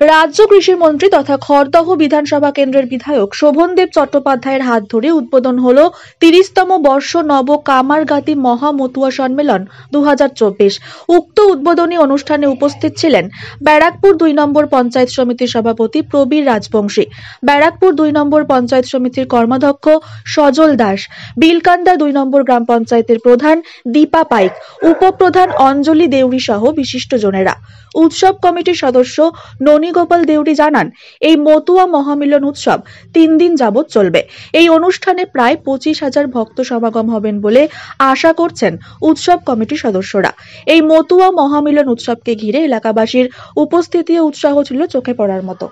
রাজ্য কৃষিমন্ত্রী তথা খড়দহ বিধানসভা কেন্দ্রের বিধায়ক শোভনদেব চট্টোপাধ্যায়ের হাত ধরে উদ্বোধন হল ৩০তম বর্ষ নব কামারগাতি মহা মতুয়া সম্মেলন ২০২৪। উক্ত উদ্বোধনী অনুষ্ঠানে উপস্থিত ছিলেন ব্যারাকপুর ২ নম্বর পঞ্চায়েত সমিতির সভাপতি প্রবীর রাজবংশী, ব্যারাকপুর ২ নম্বর পঞ্চায়েত সমিতির কর্মাধ্যক্ষ সজল দাস, বিলকান্দা ২ নম্বর গ্রাম পঞ্চায়েতের প্রধান দীপা পাইক, উপপ্রধান অঞ্জলি দেউরি সহ বিশিষ্টজনেরা। উৎসব কমিটির সদস্য ননীগোপাল দেউরি জানান, এই মতুয়া মহামিলন উৎসব ৩ দিন যাবৎ চলবে। এই অনুষ্ঠানে প্রায় ২৫,০০০ ভক্ত সমাগম হবেন বলে আশা করছেন উৎসব কমিটির সদস্যরা। এই মতুয়া মহামিলন উৎসবকে ঘিরে এলাকাবাসীর উপস্থিতি ও উৎসাহ ছিল চোখে পড়ার মতো।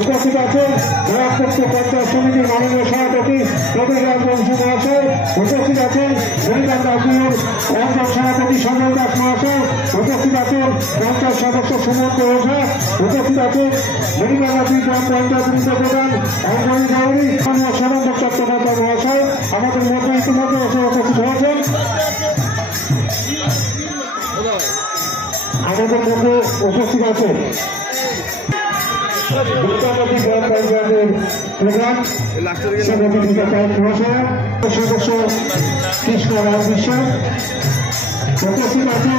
উপস্থিত আছেন ব্যারাকপুর পঞ্চায়েত সমিতির মাননীয় সভাপতি প্রবীর রাজবংশী মহাশয়, উপস্থিত আছেন বরিকান্দা অঞ্চল সভাপতি সজল দাস মহাশয়, উপস্থিত আছেন পঞ্চায়েত সদস্য সুমন্ত ওঝা, উপস্থিত আছেন বরিকান্দা গ্রাম পঞ্চায়েত প্রধান অঞ্জলি দেউরি, শোভনদেব চট্টোপাধ্যায় মহাশয় আমাদের মধ্যে ইতিমধ্যে উপস্থিত হয়েছেন। আমাদের মধ্যে উপস্থিত আছেন দুর্গাপতি গ্রাম পঞ্চায়েতের প্রধান সভাপতি মহাশয়, সদস্য কৃষ্ণ রাম বিশ্বাস, উপস্থিত আছেন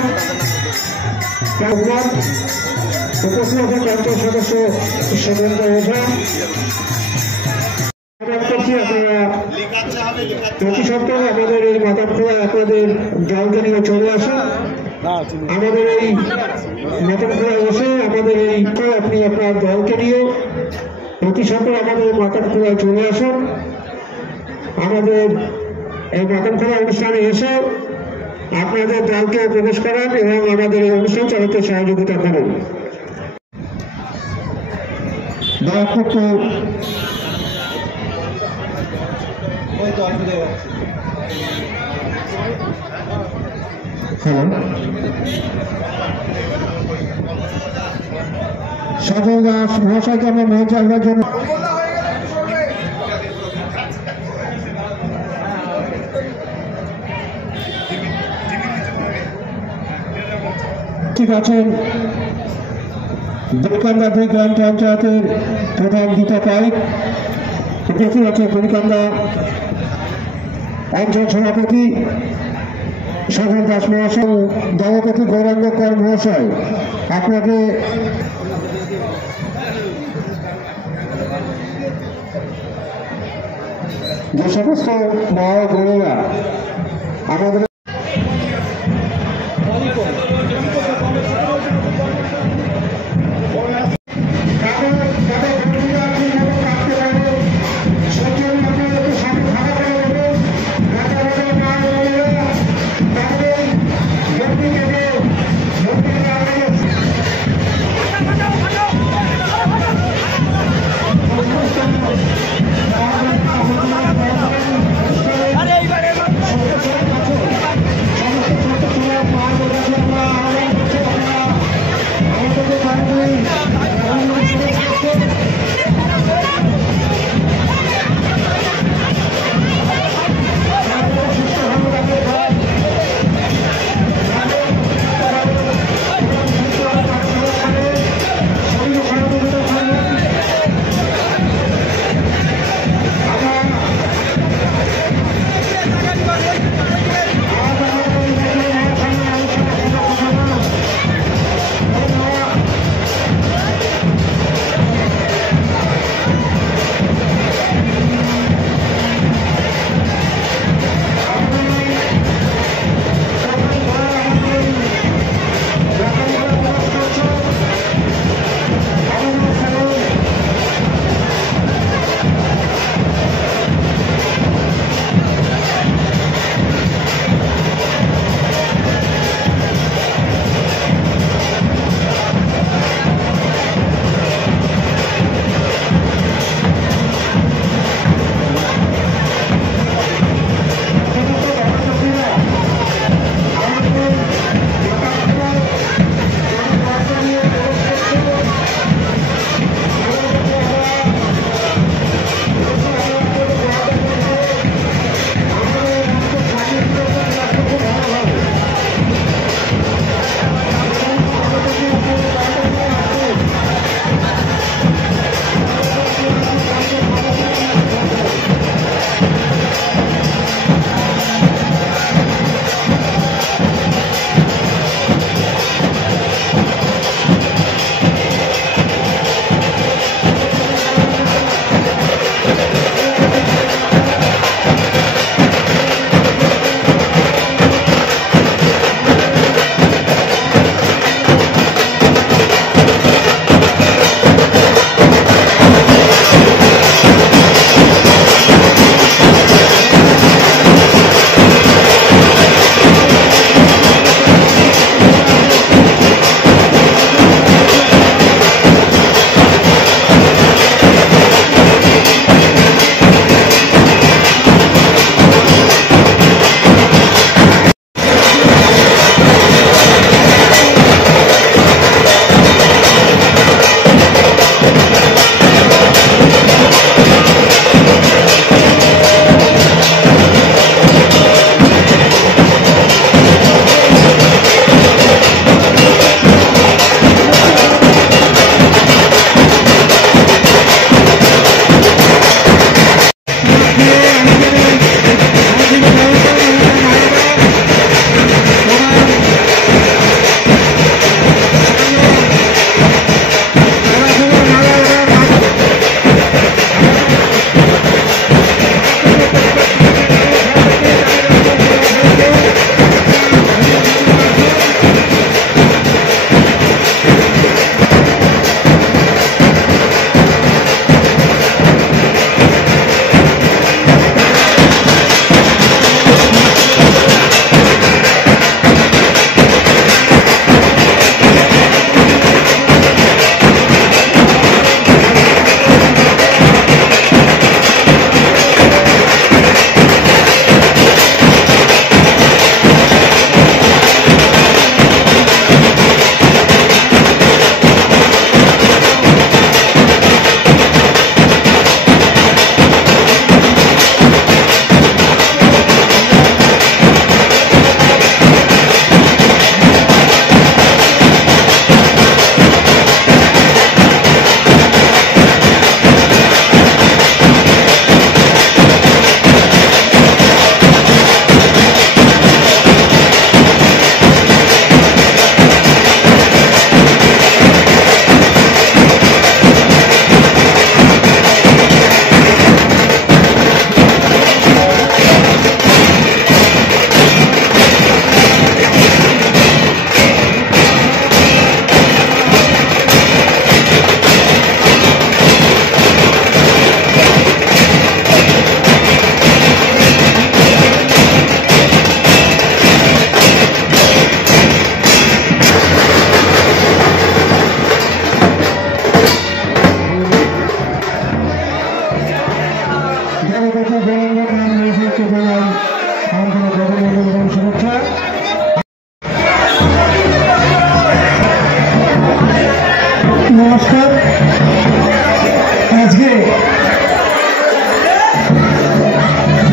উপস্থিত আছেন পঞ্চায়েত সদস্য সুমন্ত ওঝা। আপনারা প্রতি সপ্তাহে আমাদের এই মাতামখোলা আপনাদের দলকে নিয়ে চলে আসেন। আমাদের এই মাতামখোলা এসে আমাদের এই আপনি আপনার দলকে নিয়ে প্রতি সপ্তাহে আমাদের মাতামখোলায় চলে আসুন। আমাদের এই মাতামখোলা অনুষ্ঠানে এসে আপনাদের দলকে প্রবেশ করান এবং আমাদের এই অনুষ্ঠান চালাতে সহযোগিতা করুন। সজল দাস মহাশয়কে আমরা মঞ্চে আসার জন্য ঠিক আছেন বরিকান্দা গ্রাম পঞ্চায়েতের প্রধান দীপা পাইক, উপস্থিত আছে বরিকান্দা অঞ্চল সভাপতি সজল দাস মহাশয়, দলপতি গৌরাঙ্গ কর মহাশয়। আপনাকে যে সমস্ত মা বোনেরা আমাদের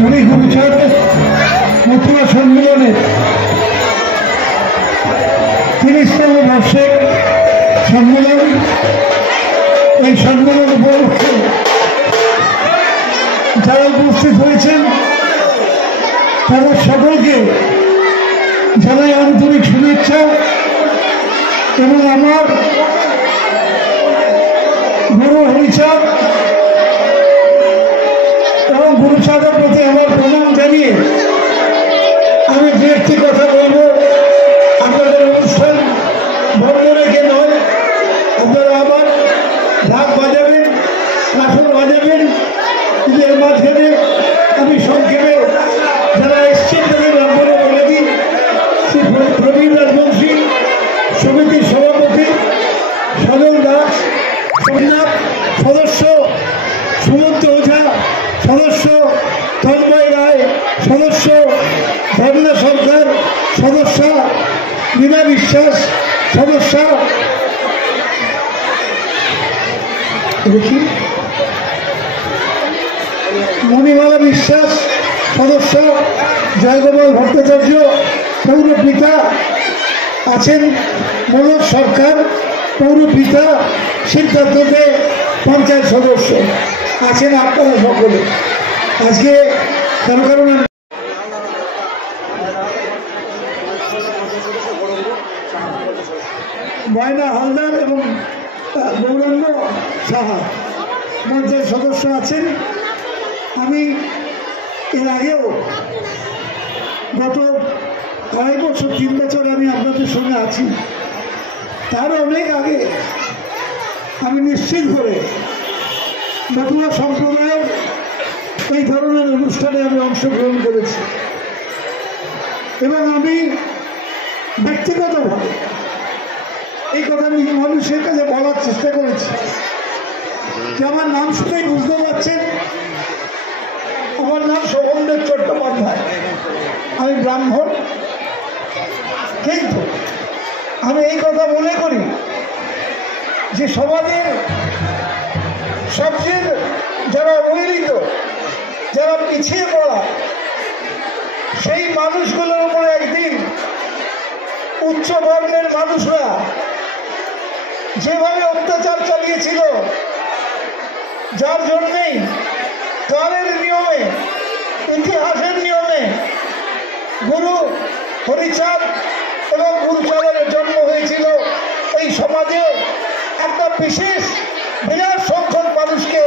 উনি গুরুচাঁদ মথুরা সম্মেলনের 30তম বার্ষিক সম্মেলন। এই সম্মেলন উপলক্ষে যারা উপস্থিত হয়েছেন তাদের সকলকে জানাই আন্তরিক শুভেচ্ছা এবং আমার গুরু হরিচাঁদ এবং গুরুচাঁদের প্রতি আমার প্রণাম জানিয়ে আমি দু একটি কথা বলবো। আপনাদের অনুষ্ঠান বন্ধ রেখে নয়, আপনারা আবার ঢাক বাজাবেন, কাঁসর বাজাবেন, কিন্তু এর মাঝখানে আমি সংক্ষেপে যারা এসছেন তাদের নাম্বারে বলে দিই। শ্রী প্রবীণ রাজবংশী সমিতির সভাপতি সজল দাস, সোমনাথ সদস্য, সুমন্ত ওঝা সদস্য, তন্ময় রায় সদস্য, ধর্ণা সরকার সদস্য, মীনা বিশ্বাস সদস্য, মণিমালা বিশ্বাস সদস্য, জয়গোপাল ভট্টাচার্য পৌরপিতা আছেন, মনোজ সরকার পৌরপিতা, সিদ্ধার্থ দে পঞ্চায়েত সদস্য আছেন। আপনারা সকলে আজকে কারো কারণ ময়না হালদার এবং গৌরাঙ্গ সাহা পঞ্চায়েত সদস্য আছেন। আমি এর আগেও গত 2.5 বছর 3 বছর আমি আপনাদের সঙ্গে আছি। তার অনেক আগে আমি নিশ্চিত করে মথুরা সম্প্রদায়ের এই ধরনের অনুষ্ঠানে আমি অংশগ্রহণ করেছি এবং আমি ব্যক্তিগতভাবে এই কথা মানুষের কাছে বলার চেষ্টা করেছি যে আমার নাম শুনেই বুঝতে পারছেন আমার নাম শোভনদেব চট্টোপাধ্যায়, আমি ব্রাহ্মণ। কিন্তু আমি এই কথা মনে করি যে সমাজের সবচেয়ে যারা অবহেলিত, যারা পিছিয়ে পড়া, সেই মানুষগুলোর উপরে একদিন উচ্চ বর্ণের মানুষরা যেভাবে অত্যাচার চালিয়েছিল, যার জন্যেই কালের নিয়মে, ইতিহাসের নিয়মে গুরু হরিচাঁদ এবং গুরুচাঁদের জন্ম হয়েছিল। এই সমাজে একটা বিশেষ বিরাট সংখ্যক মানুষকে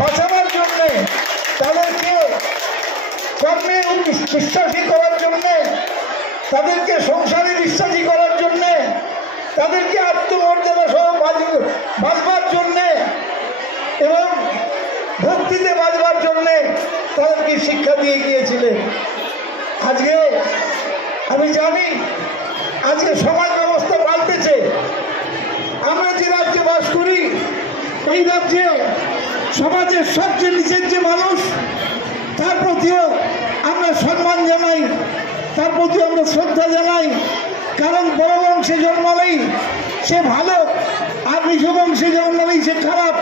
বাঁচাবার জন্যে, তাদেরকে কর্মে বিশ্বাসী করার জন্যে, তাদেরকে সংসারে বিশ্বাসী করার জন্যে, তাদেরকে আত্মমর্যাদা সহ বাঁচবার জন্যে এবং ভক্তিতে বাঁচবার জন্যে তাদেরকে শিক্ষা দিয়ে গিয়েছিলেন। আজকে আমি জানি আজকে সমাজ ব্যবস্থা পাল্টেছে। আমরা যে রাজ্যে বাস করি, এই রাজ্যে সমাজের সবচেয়ে নিচের যে মানুষ, তার প্রতিও আমরা সম্মান জানাই, তার প্রতি আমরা শ্রদ্ধা জানাই। কারণ বড় বংশে জন্মালেই সে ভালো আর নিজ বংশে জন্মালেই সে খারাপ,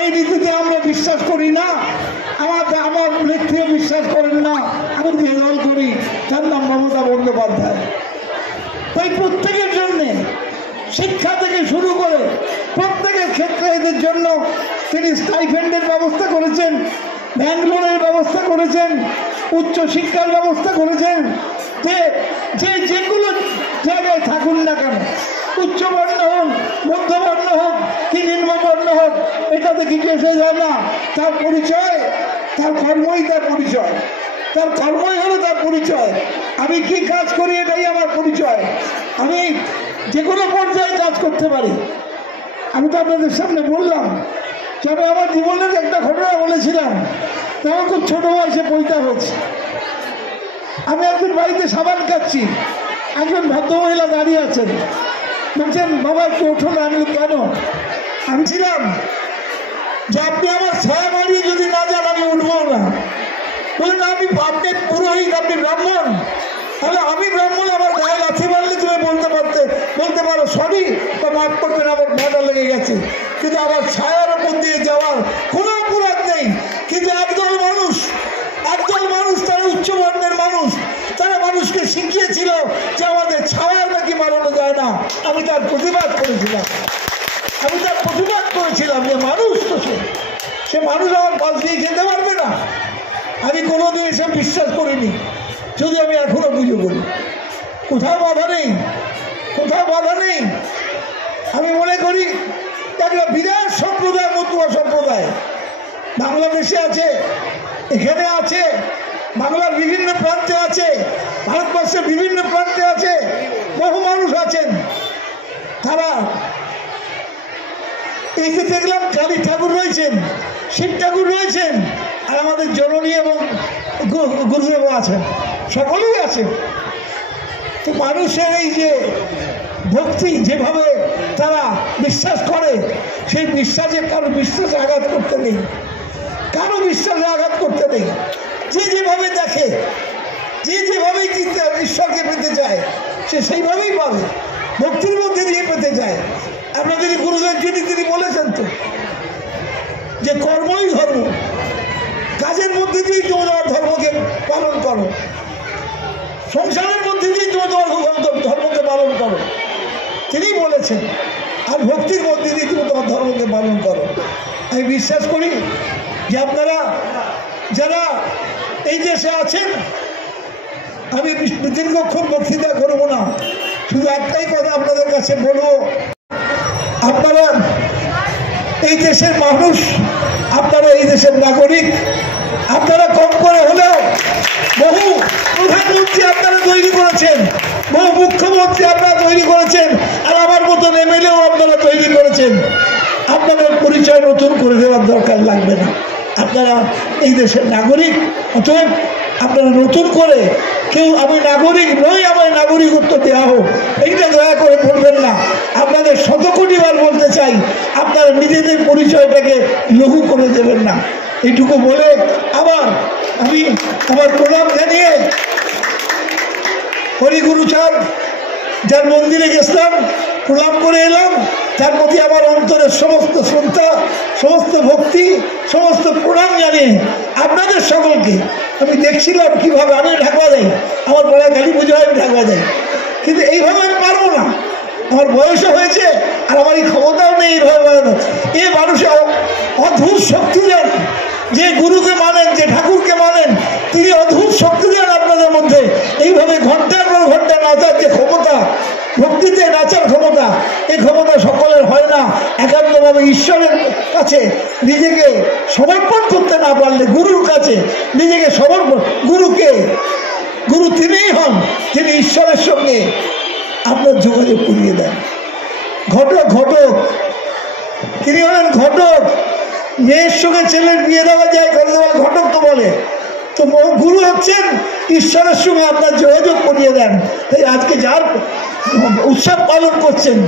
এই নীতিতে আমরা বিশ্বাস করি না। আমার নেত্রীও বিশ্বাস করেন না। আমি ভেজাল করি, তার নাম মমতা বন্দ্যোপাধ্যায়। তাই প্রত্যেকের জন্যে, শিক্ষা থেকে শুরু করে প্রত্যেকের ক্ষেত্রে এদের জন্য তিনি স্টাইফেন্ডের ব্যবস্থা করেছেন, ব্যাংক লোনের ব্যবস্থা করেছেন, উচ্চ শিক্ষার ব্যবস্থা করেছেন। যে যেগুলো জায়গায় থাকুন না কেন, উচ্চবর্ণ হোক, মধ্যবর্ণ হোক কি নিম্নবর্ণ হোক, এটাতে কিছু এসে যায় না। তার পরিচয়, তার কর্মই তার পরিচয়, তার কর্মই হলো তার পরিচয়। আমি কি কাজ করি এটাই আমার পরিচয়। আমি যে কোনো পর্যায়ে কাজ করতে পারি। আমি তো আপনাদের সামনে বললাম, তবে আমার জীবনের একটা ঘটনা বলেছিলাম। তখন খুব ছোট বয়সে বইটা হচ্ছে। আমি একদিন বাড়িতে সাবান কাটছি, একজন ভদ্রমহিলা দাঁড়িয়ে আছেন, বলছেন বাবা একটু ওঠো না। আমি কেন? আমি ছিলাম যে আপনি আমার ছায়া মারিয়ে যদি না যান আমি উঠবো না। বললেন আপনি পুরোহিত, আপনি ব্রাহ্মণ। তাহলে আমি ব্রাহ্মণ, আমার গায়ে লাথি মারলে তুমি বলতে পারো সরি বা মাফ করবেন, আমার মাথা লেগে গেছে। কিন্তু আমার ছায়ার উপর দিয়ে যাওয়ার কোনো যায় না, আমি তার প্রতিবাদ করেছিলাম। যে মানুষ তো সে মানুষ আমার পাশ দিয়ে যেতে পারবে না, আমি কোনোদিন এসে বিশ্বাস করিনি। যদি আমি এখনো পুজো করি, কোথাও বাধা নেই। আমি মনে করি একটা বিরাট সম্প্রদায়, মতুয়া সম্প্রদায় বাংলাদেশে আছে, এখানে আছে, বাংলার বিভিন্ন প্রান্তে আছে, ভারতবর্ষের বিভিন্ন প্রান্তে আছে, বহু মানুষ আছেন। তারা এই যে দেখলাম কালী ঠাকুর রয়েছেন, শিব ঠাকুর রয়েছেন, আর আমাদের জননী এবং গুরুদেব আছেন, সকলেই আছেন। তো মানুষের এই যে ভক্তি, যেভাবে তারা বিশ্বাস করে, সেই বিশ্বাসে কারো বিশ্বাসে আঘাত করতে নেই, যে যেভাবে দেখে, যে যেভাবেই চিন্তা ঈশ্বরকে পেতে চায়, সে সেইভাবেই পাবে, ভক্তির মধ্যে দিয়ে পেতে চায়। আপনাদের গুরুদেব তিনি বলেছেন তো যে কর্মই ধর্ম, কাজের মধ্যে দিয়ে তোমার ধর্মকে পালন করো, সংসারের মধ্যে দিয়ে তোমার ধর্মকে পালন করো, তিনি বলেছেন। আর ভক্তির মধ্যে দিয়ে তুমি তোমার ধর্মকে পালন করো। আমি বিশ্বাস করি যে আপনারা যারা এই দেশে আছেন, আমি দীর্ঘক্ষণ বক্তৃতা করবো না, শুধু একটাই কথা আপনাদের কাছে বলবো, আপনারা এই দেশের মানুষ, আপনারা এই দেশের নাগরিক, আপনারা কম করে হলেও বহু প্রধানমন্ত্রী আপনারা তৈরি করেছেন, বহু মুখ্যমন্ত্রী আপনারা তৈরি করেছেন, আর আমার মতন এমএলএও আপনারা তৈরি করেছেন। আপনাদের পরিচয় নতুন করে দেওয়ার দরকার লাগবে না, আপনারা এই দেশের নাগরিক। অতএব আপনারা নতুন করে কেউ আমি নাগরিক নই, আমার নাগরিকত্ব দেওয়া হোক, এইটা দয়া করে বলবেন না। আপনাদের শতকোটিবার বলতে চাই, আপনারা নিজেদের পরিচয়টাকে লঘু করে দেবেন না। এইটুকু বলে আবার আমি আমার প্রণাম জানিয়ে হরিগুরুচাঁদ যার মন্দিরে গেছিলাম, প্রণাম করে এলাম, তার প্রতি আমার অন্তরের সমস্ত শ্রদ্ধা, সমস্ত ভক্তি, সমস্ত প্রণাম জানিয়ে আপনাদের সকলকে আমি দেখছিলাম কিভাবে আমি ঢাকা যাই, আমার পাড়ায় কালী পুজো হয়, আমি ঢাকা যাই, কিন্তু এইভাবে আমি পারবো না, আমার বয়সও হয়েছে আর আমার এই ক্ষমতাও নেই এইভাবে বানানো। এই মানুষের অদ্ভুত শক্তি দেন, যে গুরুকে মানেন, যে ঠাকুরকে মানেন, তিনি অদ্ভুত শক্তি দেন আপনাদের মধ্যে। এইভাবে ঘন্টার পর ঘন্টা নাচার যে ক্ষমতা, ভক্তিতে নাচার ক্ষমতা, এই ক্ষমতা সকলের হয় না। একান্তভাবে ঈশ্বরের কাছে নিজেকে সমর্পণ করতে না পারলে, গুরুর কাছে নিজেকে সমর্পণ, গুরু তিনিই হন, তিনি ঈশ্বরের সঙ্গে আপনার যোগাযোগ করিয়ে দেন। ঘটক তিনি হলেন ঘটক, মেয়ের সঙ্গে ছেলের বিয়ে দেওয়া যায়, করে দেওয়া ঘটক তো বলে। তো গুরু হচ্ছেন ঈশ্বরের সঙ্গে আপনার যোগাযোগ করিয়ে দেন। তাই আজকে যার উৎসব পালন করছেন,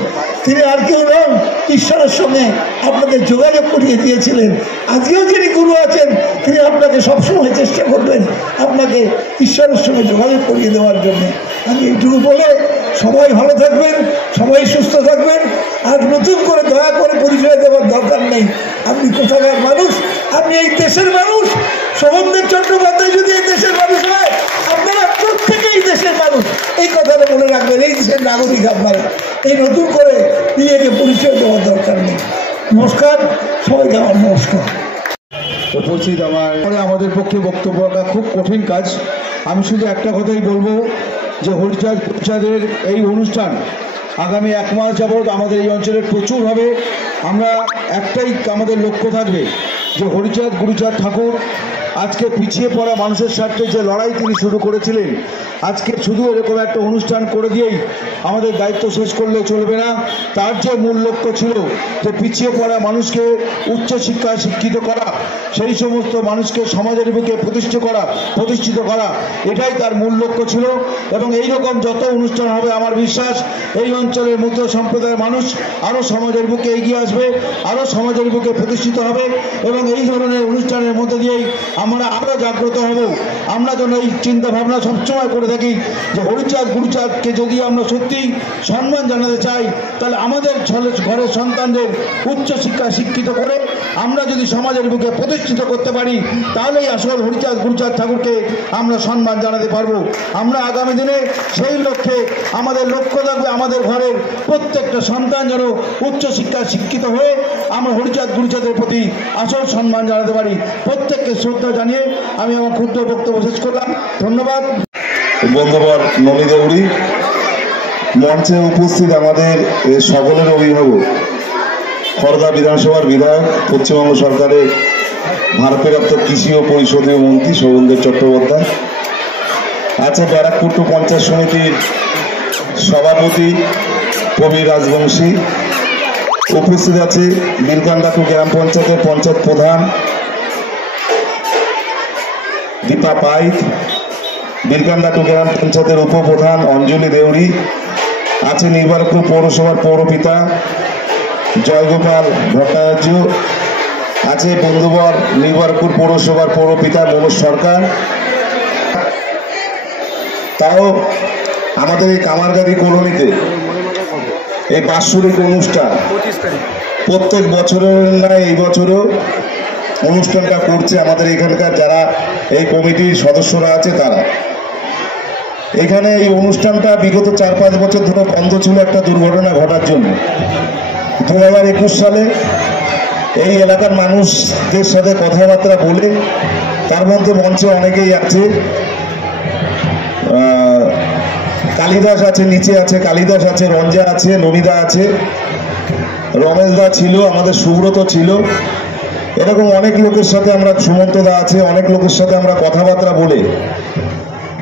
তিনি আর কেউ নন, ঈশ্বরের সঙ্গে আপনাদের যোগাযোগ করিয়ে দিয়েছিলেন। আজকেও যিনি গুরু আছেন, তিনি আপনাকে সবসময় চেষ্টা করবেন আপনাকে ঈশ্বরের সঙ্গে যোগাযোগ করিয়ে দেওয়ার জন্য। আমি এইটুকু বলে সবাই ভালো থাকবেন, সবাই সুস্থ থাকবেন। আর নতুন করে দয়া করে পরিচয় দেওয়ার দরকার নেই। আপনি কোথাকার মানুষ, আপনি এই দেশের মানুষ। শোভনদেব চট্টোপাধ্যায় যদি এই দেশের মানুষ হয়, আপনারা প্রত্যেকেই দেশের মানুষ, এই কথাটা মনে রাখবেন। এই দেশের নাগরিক আপনারা, এই নতুন করে নিজেকে পরিচয় দেওয়ার দরকার নেই। নমস্কার সবাইকে, আমার নমস্কার। উপস্থিত আমাদের পক্ষে বক্তব্য রাখা খুব কঠিন কাজ। আমি শুধু একটা কথাই বলবো যে হরিচাঁদের এই অনুষ্ঠান আগামী 1 মাস যাবৎ আমাদের এই অঞ্চলে প্রচুর হবে। আমরা একটাই আমাদের লক্ষ্য থাকবে যে হরিচাঁদ গুরুচাঁদ ঠাকুর আজকে পিছিয়ে পড়া মানুষের স্বার্থে যে লড়াই তিনি শুরু করেছিলেন, আজকে শুধু এরকম একটা অনুষ্ঠান করে দিয়েই আমাদের দায়িত্ব শেষ করলে চলবে না। তার যে মূল লক্ষ্য ছিল যে পিছিয়ে পড়া মানুষকে উচ্চশিক্ষায় শিক্ষিত করা, সেই সমস্ত মানুষকে সমাজের বুকে প্রতিষ্ঠিত করা, এটাই তার মূল লক্ষ্য ছিল। এবং এই রকম যত অনুষ্ঠান হবে, আমার বিশ্বাস এই অঞ্চলের মধ্য সম্প্রদায়ের মানুষ আরও সমাজের বুকে এগিয়ে আসবে, আরও সমাজের বুকে প্রতিষ্ঠিত হবে। এবং এই ধরনের অনুষ্ঠানের মধ্যে দিয়েই আমরা আরও জাগ্রত হব। আমরা যেন এই চিন্তা ভাবনা সবসময় করে থাকি যে হরিচাঁদ গুরুচাঁদকে যদি আমরা সত্যিই সম্মান জানাতে চাই, তাহলে আমাদের ঘরের সন্তানদের উচ্চশিক্ষায় শিক্ষিত করে আমরা যদি সমাজের বুকে প্রতিষ্ঠিত করতে পারি তাহলেই আসল হরিচাঁদ গুরুচাঁদ ঠাকুরকে আমরা সম্মান জানাতে পারবো। আমরা আগামী দিনে সেই লক্ষ্যে আমাদের লক্ষ্য থাকবে আমাদের ঘরের প্রত্যেকটা সন্তান যেন উচ্চশিক্ষায় শিক্ষিত হয়ে আমরা হরিচাঁদ গুরুচাঁদের প্রতি আসল সম্মান জানাতে পারি। প্রত্যেককে শ্রদ্ধা জানিয়ে আমি আমার ক্ষুদ্র বক্তব্য শেষ করলাম। ধন্যবাদ। বন্ধুবর ননী দেউড়ি, মঞ্চে উপস্থিত আমাদের সকলের অভিভাবক, খড়দা বিধানসভার বিধায়ক, পশ্চিমবঙ্গ সরকারের ভারপ্রাপ্ত কৃষি ও পরিষদীয় মন্ত্রী শোভনদেব চট্টোপাধ্যায়, আছে ব্যারাকপুর টু পঞ্চায়েত সমিতির সভাপতি কবির রাজবংশী, উপস্থিত আছে বিলকান্দা টু গ্রাম পঞ্চায়েতের পঞ্চায়েত প্রধান দীপা পাইক, বিলকান্দা টু গ্রাম পঞ্চায়েতের উপপ্রধান অঞ্জলি দেউড়ি, আছে নির্বারপুর পৌরসভার পৌরপিতা জয়গোপাল ভট্টাচার্য, আছে বন্ধুবর নির্বারপুর পৌরসভার পৌরপিতা মনোজ সরকার। তাও আমাদের এই কামারগাদি কলোনিতে এই বাৎসরিক অনুষ্ঠান প্রত্যেক বছরের নয় এই বছরও অনুষ্ঠানটা করছে আমাদের এখানকার যারা এই কমিটির সদস্যরা আছে তারা। এখানে এই অনুষ্ঠানটা বিগত 4-5 বছর ধরে বন্ধ ছিল একটা দুর্ঘটনা ঘটার জন্য। 2021 সালে এই এলাকার মানুষদের সাথে কথাবার্তা বলে, তার মধ্যে মঞ্চে অনেকেই আছে, কালিদাস আছে, নিচে আছে কালিদাস আছে, রঞ্জা আছে, নমিদা আছে, রমেশ দা ছিল, আমাদের সুব্রত ছিল, এরকম অনেক লোকের সাথে আমরা, সুমন্ত দা আছে, অনেক লোকের সাথে আমরা কথাবার্তা বলে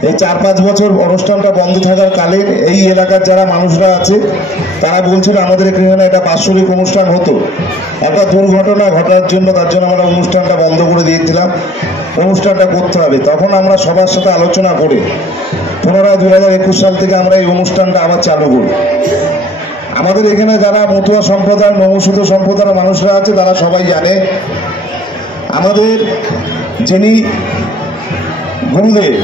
এই 4-5 বছর অনুষ্ঠানটা বন্ধ থাকার কালীন এই এলাকার যারা মানুষরা আছে তারা বলছিল আমাদের এখানে একটা বাৎসরিক অনুষ্ঠান হতো, একটা দুর্ঘটনা ঘটার জন্য, তার জন্য আমরা অনুষ্ঠানটা বন্ধ করে দিয়েছিলাম, অনুষ্ঠানটা করতে হবে। তখন আমরা সবার সাথে আলোচনা করে পুনরায় 2021 সাল থেকে আমরা এই অনুষ্ঠানটা আবার চালু করি। আমাদের এখানে যারা মতুয়া সম্প্রদায়, নমসূত সম্প্রদায়ের মানুষরা আছে তারা সবাই জানে আমাদের যিনি গুরুদেব,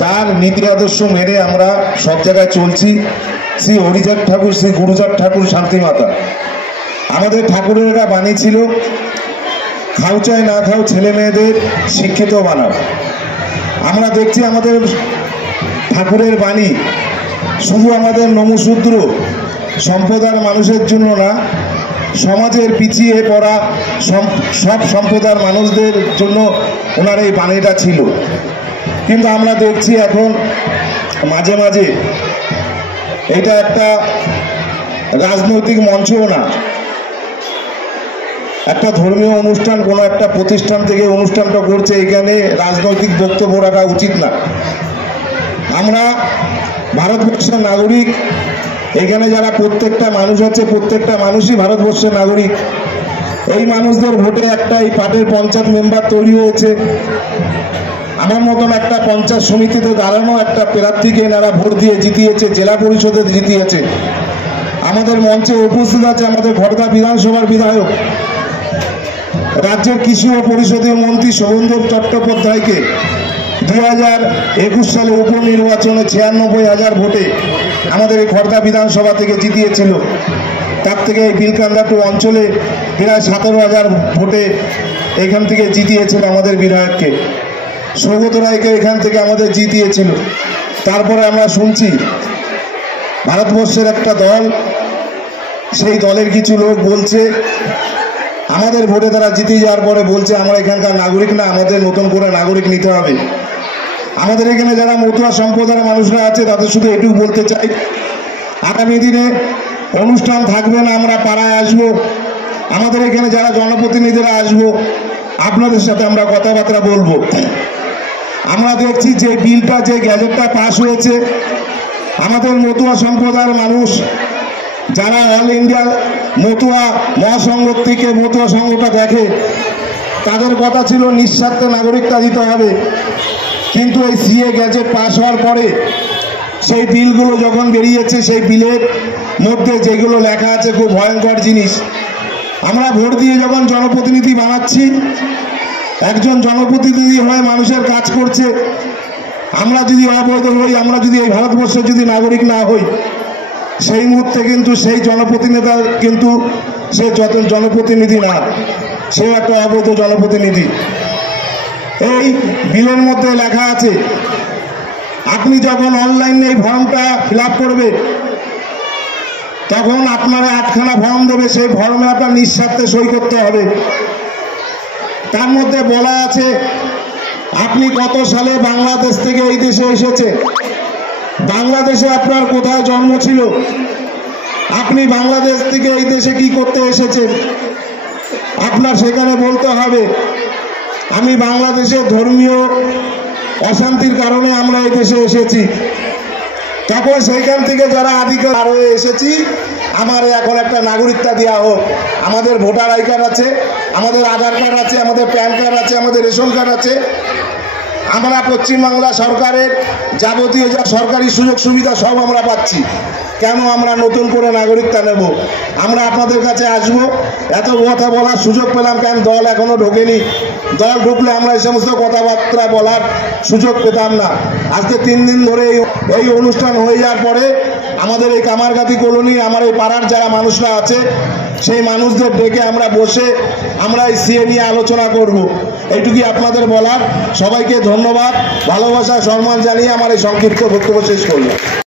যার নীতি আদর্শ মেনে আমরা সব জায়গায় চলছি, শ্রী হরিচাঁদ ঠাকুর, শ্রী গুরুচাঁদ ঠাকুর, শান্তিমাতা। আমাদের ঠাকুরের একটা বাণী ছিল, খাও চাই না খাও ছেলে মেয়েদের শিক্ষিত বানাও। আমরা দেখছি আমাদের ঠাকুরের বাণী শুধু আমাদের নমশূদ্র সম্প্রদায়ের মানুষের জন্য না, সমাজের পিছিয়ে পড়া সব সম্প্রদায়ের মানুষদের জন্য ওনার এই বাণীটা ছিল। কিন্তু আমরা দেখছি এখন মাঝে মাঝে এটা একটা রাজনৈতিক মঞ্চও না, একটা ধর্মীয় অনুষ্ঠান, কোনো একটা প্রতিষ্ঠান থেকে অনুষ্ঠানটা করছে, এখানে রাজনৈতিক বক্তব্য রাখা উচিত না। আমরা ভারতবর্ষের নাগরিক, এখানে যারা প্রত্যেকটা মানুষ আছে প্রত্যেকটা মানুষই ভারতবর্ষের নাগরিক। এই মানুষদের ভোটে একটা এই পার্টির পঞ্চায়েত মেম্বার তৈরি হয়েছে। আমার মতন একটা পঞ্চায়েত সমিতিতে দাঁড়ানো একটা প্রার্থীকে এনারা ভোট দিয়ে জিতিয়েছে, জেলা পরিষদে জিতিয়েছে। আমাদের মঞ্চে উপস্থিত আছে আমাদের খড়দা বিধানসভার বিধায়ক, রাজ্যের কৃষি ও পরিষদীয় মন্ত্রী শোভনদেব চট্টোপাধ্যায়কে 2021 সালে উপনির্বাচনে 96,000 ভোটে আমাদের এই খড়দা বিধানসভা থেকে জিতিয়েছিল। তার থেকে এই বিলকান্দা টু অঞ্চলে প্রায় 17,000 ভোটে এখান থেকে জিতিয়েছিল আমাদের বিধায়ককে। সৌগত রায়কে এখান থেকে আমাদের জিতিয়েছিল। তারপরে আমরা শুনছি ভারতবর্ষের একটা দল, সেই দলের কিছু লোক বলছে আমাদের ভোটে তারা জিতে যাওয়ার পরে বলছে আমরা এখানকার নাগরিক না, আমাদের নতুন করে নাগরিক নিতে হবে। আমাদের এখানে যারা মতুয়া সম্প্রদায়ের মানুষরা আছে তাদের শুধু এটুকু বলতে চাই, আগামী দিনে অনুষ্ঠান থাকবে না, আমরা পাড়ায় আসবো, আমাদের এখানে যারা জনপ্রতিনিধিরা আসবো, আপনাদের সাথে আমরা কথাবার্তা বলবো। আমরা দেখছি যে বিলটা, যে গ্যাজেটটা পাস হয়েছে, আমাদের মতুয়া সম্প্রদায়ের মানুষ যারা অল ইন্ডিয়া মতুয়া মহাসংঘ থেকে মতুয়া সংঘটা দেখে, তাদের কথা ছিল নিঃস্বার্থে নাগরিকতা দিতে হবে। কিন্তু এই সিএ গ্যাজেট পাস হওয়ার পরে সেই বিলগুলো যখন বেরিয়েছে, সেই বিলের মধ্যে যেগুলো লেখা আছে খুব ভয়ঙ্কর জিনিস। আমরা ভোট দিয়ে যখন জনপ্রতিনিধি বানাচ্ছি, একজন জনপ্রতিনিধি হয়ে মানুষের কাজ করছে, আমরা যদি অবৈধ হই, আমরা যদি এই ভারতবর্ষের যদি নাগরিক না হই, সেই মুহূর্তে কিন্তু সেই জনপ্রতিনিধি কিন্তু সে যত জনপ্রতিনিধি না, সে একটা অবৈধ জনপ্রতিনিধি। এই বিলের মধ্যে লেখা আছে আপনি যখন অনলাইনে এই ফর্মটা ফিল আপ করবে তখন আপনারা 8খানা ফর্ম দেবে, সেই ফর্মে আপনার নিঃস্বার্থে সই করতে হবে। তার মধ্যে বলা আছে আপনি কত সালে বাংলাদেশ থেকে এই দেশে এসেছে, বাংলাদেশে আপনার কোথায় জন্ম ছিল, আপনি বাংলাদেশ থেকে এই দেশে কি করতে এসেছেন। আপনার সেখানে বলতে হবে আমি বাংলাদেশে ধর্মীয় অশান্তির কারণে আমরা এই দেশে এসেছি। তখন সেইখান থেকে যারা আধিকার হয়ে এসেছি আমার এখন একটা নাগরিকতা দেওয়া হোক। আমাদের ভোটার আই কার্ড আছে, আমাদের আধার কার্ড আছে, আমাদের প্যান কার্ড আছে, আমাদের রেশন কার্ড আছে। আমরা পশ্চিমবাংলা সরকারের যাবতীয় যা সরকারি সুযোগ সুবিধা সব আমরা পাচ্ছি। কেন আমরা নতুন করে নাগরিকতা নেব? আমরা আপনাদের কাছে আসব, এত কথা বলার সুযোগ পেলাম কেন? দল এখনো ঢোকেনি। দল ঢুকলে আমরা এই সমস্ত কথাবার্তা বলার সুযোগ পেতাম না। আজকে 3 দিন ধরে এই অনুষ্ঠান হয়ে যাওয়ার পরে আমাদের এই কামারগাতি কলোনি, আমার এই পাড়ার যারা মানুষরা আছে সেই মানুষদের ডেকে আমরা বসে আমরা এই সিএ নিয়ে আলোচনা করব। এইটুকুই আপনাদের বলার। সবাইকে ধন্যবাদ, ভালোবাসা, সম্মান জানিয়ে আমার এই সংক্ষিপ্ত বক্তব্য শেষ করলাম।